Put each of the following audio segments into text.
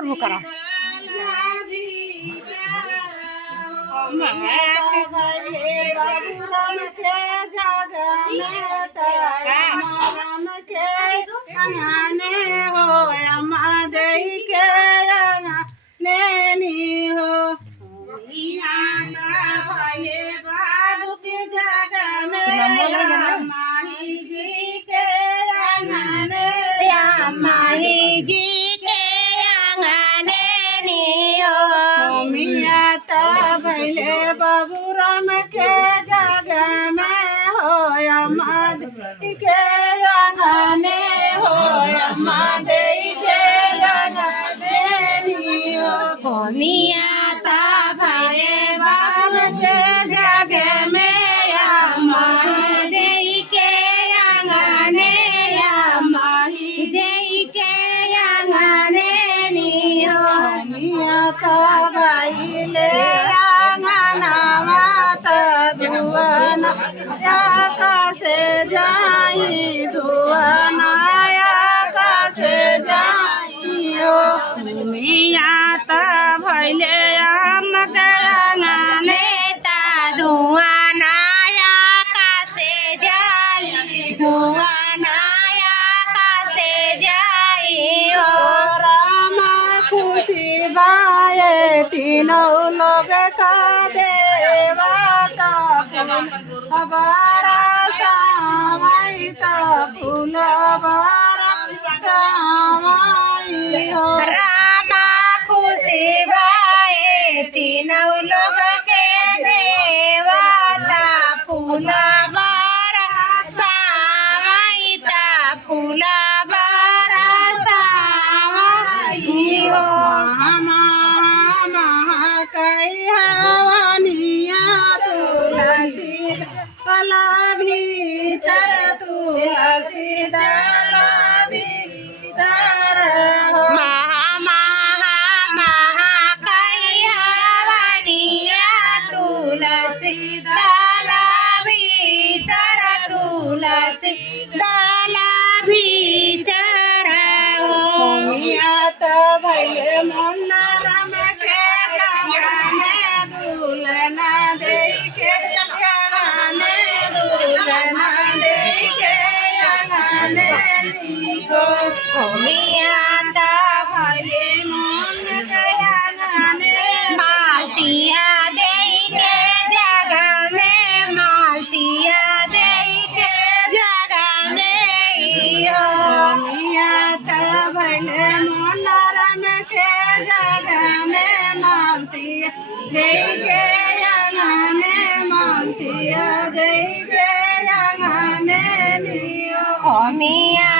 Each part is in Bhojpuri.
प्रभु करा माही जी के आंगने नियो मिया भैले बाबू राम के जग में हो माद के आंगने हो मादे के आंगने नियो मिया भैले बाबू के जग में माही के आंगने भाईले आंगना माता दुआना से जाई दुआना से जाइयो मिया भैले आम आंगने ता दुआना से जाई दुआना से जाइयो रामा खुशी बाए तीनों लोग का देवा का हमारा सामाई ता फूल हमारा सामाई हो रामा खुशी बाए तीनों लोग के देवा ता फूल हमारा सामाई ता फूल हमारा सामाई हो कला भीतर तुलसी दला भीतर तुलसी दला भीतर तुलसी दला भीतर भैले मुन्ना राम के दुलना दे के मालतिया दे के जगह में मालतिया दे के जगह में मिया भैले मोनरम के जगह में मालतिया दे के मालतिया दे के मिया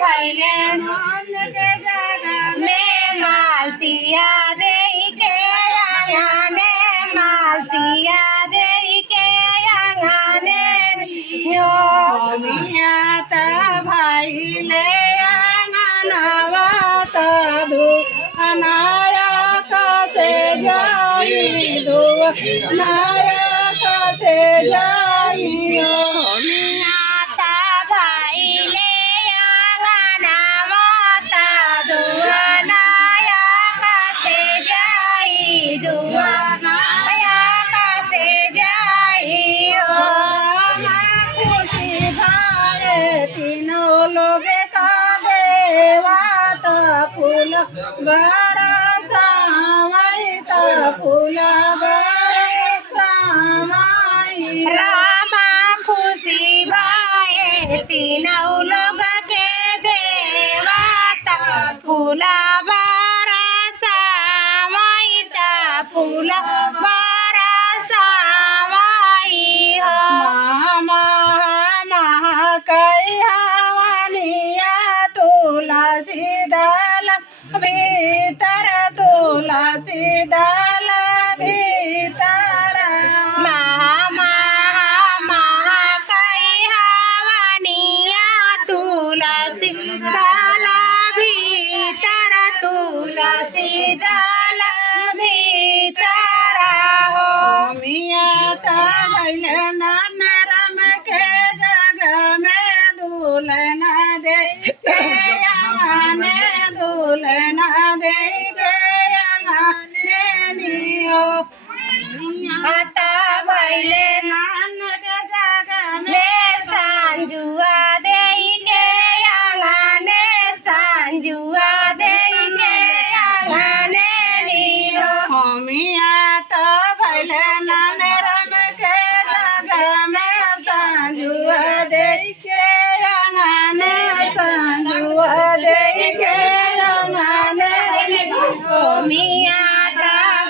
भैले मन के जगह में मालतिया दे के मालतिया दे के मिया भैले अंगनवा तू अनायक से जाई दो नायक से जाइयो फूल रामा खुशी भाई तीनों लोग के देवाता फूला बारा सामाईता फूला बारा सामाई हो महा कई हवानिया तुलसी दल भीतर तुलसी दल भीतर महा कई हवानिया तुलसी दल भीतर तुलसी दल भीतर हो मिया नरम के जग में दुलना दे दुलना दे हो मिया त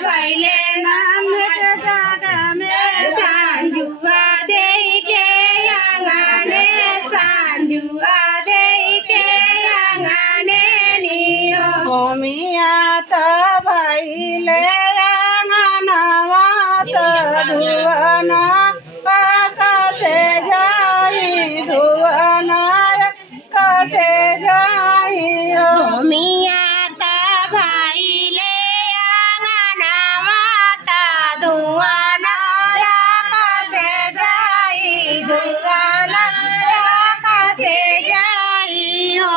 भैले नानक जग में सांजुआ दे के आंगने सांजुआ दे के आंगने नियो हो मिया त भैले आंगनवा त धुवना कसे जाई धुवना कसे जाई हो मिया त भैले आंगनवा त धुवना कसे जाई धुवना कसे जाई हो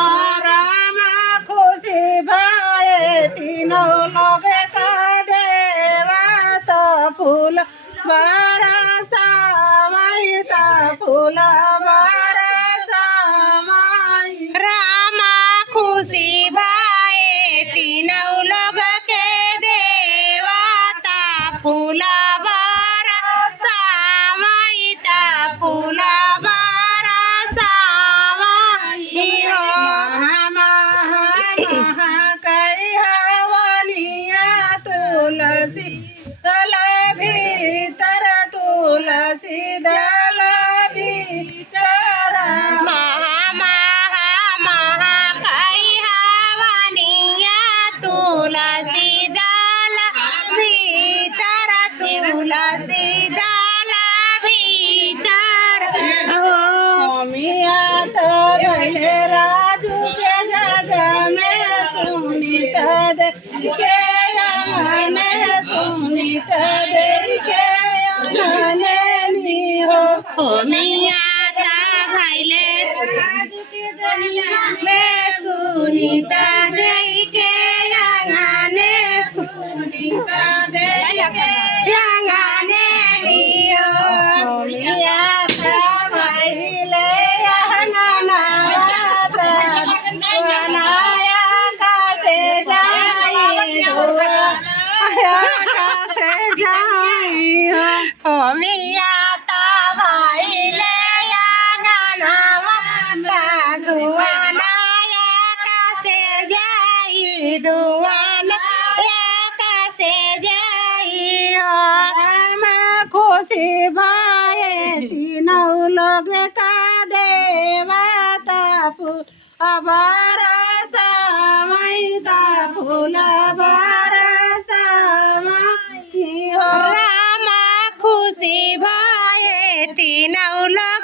राम खुशी भाए तीनों लोग का देवा त फूल बरसावई त फूल बरसावई रामा खुशी भाए तीनों लोग के देवता फूल बरसावई त फूल बरसावई हो महा कई हवनिया तुलसी दल भीतर तुलसी दल भीतर महा कई हवनिया तुलसी दल भीतर तुलसी दल भीतर हो मिया त भैले राजू के जग में सुनित दे के आंगने सुनित दे के आंगने नियो हो मिया त भैले राजू के जग में सुनित दे के आंगने सुनित दे के आंगने नियो हो मिया त भैले आंगनवा त बनाया कसे जाई धुवना कसे जाई हो मिया त भैले आंगनवा त धुवना कसे जाई धुवना कसे जाई हो राम खुशी भाए तीनों लोग का देवता फूल बरसावई त फूल बरसावई हो राम खुशी भाए तीनों लोग